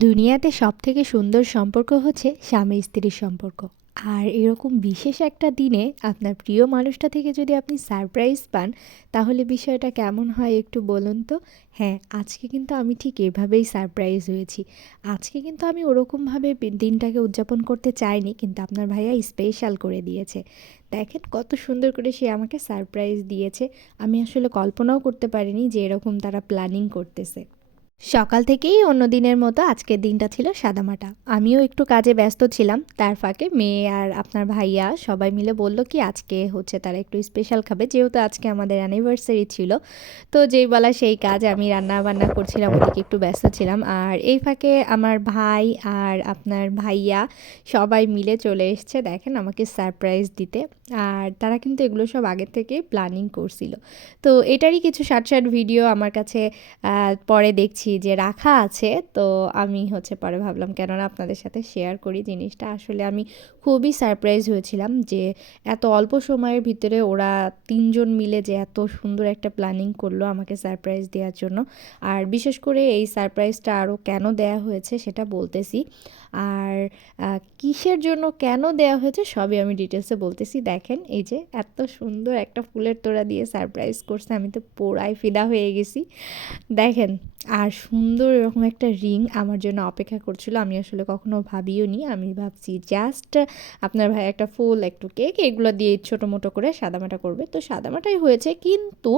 দুনিয়াতে সবথেকে সুন্দর সম্পর্ক হচ্ছে স্বামী স্ত্রীর সম্পর্ক। আর এরকম বিশেষ একটা দিনে আপনার প্রিয় মানুষটা থেকে যদি আপনি সারপ্রাইজ পান, তাহলে বিষয়টা কেমন হয় একটু বলুন তো? হ্যাঁ, আজকে কিন্তু আমি ঠিক এভাবেই সারপ্রাইজ হয়েছি। আজকে কিন্তু আমি ওরকমভাবে দিনটাকে উদযাপন করতে চাইনি, কিন্তু আপনার ভাইয়া স্পেশাল করে দিয়েছে। দেখেন কত সুন্দর করে সে আমাকে সারপ্রাইজ দিয়েছে। আমি আসলে কল্পনাও করতে পারিনি যে এরকম তারা প্ল্যানিং করতেছে। সকাল থেকেই অন্য দিনের মতো আজকের দিনটা ছিল সাদামাটা। আমিও একটু কাজে ব্যস্ত ছিলাম। তার ফাঁকে মেয়ে আর আপনার ভাইয়া সবাই মিলে বলল কি আজকে হচ্ছে তারা একটু স্পেশাল খাবে। যেহেতু আজকে আমাদের অ্যানিভার্সারি ছিল। তো যেই বলা সেই কাজ, আমি রান্না-বান্না করছিলাম, ওদিকে একটু ব্যস্ত ছিলাম। আর এই ফাঁকে আমার ভাই আর আপনার ভাইয়া সবাই মিলে চলে এসছে দেখেন আমাকে সারপ্রাইজ দিতে। আর তারা কিন্তু এগুলো সব আগের থেকেই প্ল্যানিং করছিল। তো এটারই কিছু শর্ট ভিডিও আমার কাছে পরে দেখছি যে রাখা আছে। তো আমি হচ্ছে পরে ভাবলাম কেননা আপনাদের সাথে শেয়ার করি জিনিসটা। আসলে আমি খুবই সারপ্রাইজ হয়েছিলাম যে এত অল্প সময়ের ভিতরে ওরা ৩ জন মিলে যে এত সুন্দর একটা প্ল্যানিং করলো আমাকে সারপ্রাইজ দেওয়ার জন্য। আর বিশেষ করে এই সারপ্রাইজটা আরও কেন দেয়া হয়েছে সেটা বলতেছি। আর কিসের জন্য কেন দেয়া হয়েছে সবই আমি ডিটেলসে বলতেছি। দেখেন এই যে এত সুন্দর একটা ফুলের তোড়া দিয়ে সারপ্রাইজ করছে, আমি তো পুরাই ফিদা হয়ে গেছি। দেখেন, আর সুন্দর এরকম একটা রিং আমার জন্য অপেক্ষা করছিল। আমি আসলে কখনো ভাবিওনি। আমি ভাবছি জাস্ট আপনার ভাই একটা ফুল, একটু কেক এগুলো দিয়ে ছোটো-মোটো করে সাদামাটা করবে। তো সাদামাটাই হয়েছে, কিন্তু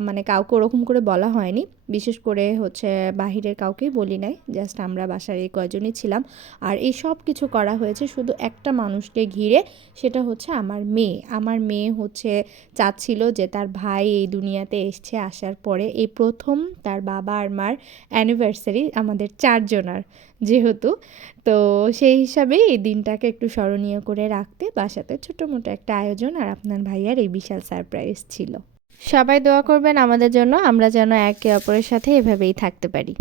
মানে কাউকে ওরকম করে বলা হয়নি। বিশেষ করে হচ্ছে বাহিরের কাউকেই বলি নাই। জাস্ট আমরা বাসার এই কয়জনই ছিলাম। আর এই সব কিছু করা হয়েছে শুধু একটা মানুষকে ঘিরে, সেটা হচ্ছে আমার মেয়ে। আমার মেয়ে হচ্ছে চাচ্ছিল যে তার ভাই এই দুনিয়াতে এসছে, আসার পরে এই প্রথম তার বাবা আর মার অ্যানিভার্সারি আমাদের ৪ জনার যেহেতু। তো সেই হিসাবে এই দিনটাকে একটু স্মরণীয় করে রাখতে বাসাতে ছোটো-মোটো একটা আয়োজন আর আপনার ভাইয়ার এই বিশাল সারপ্রাইজ ছিল। সবাই দোয়া করবেন আমাদের জন্য, আমরা যেন একে অপরের সাথে এভাবেই থাকতে পারি।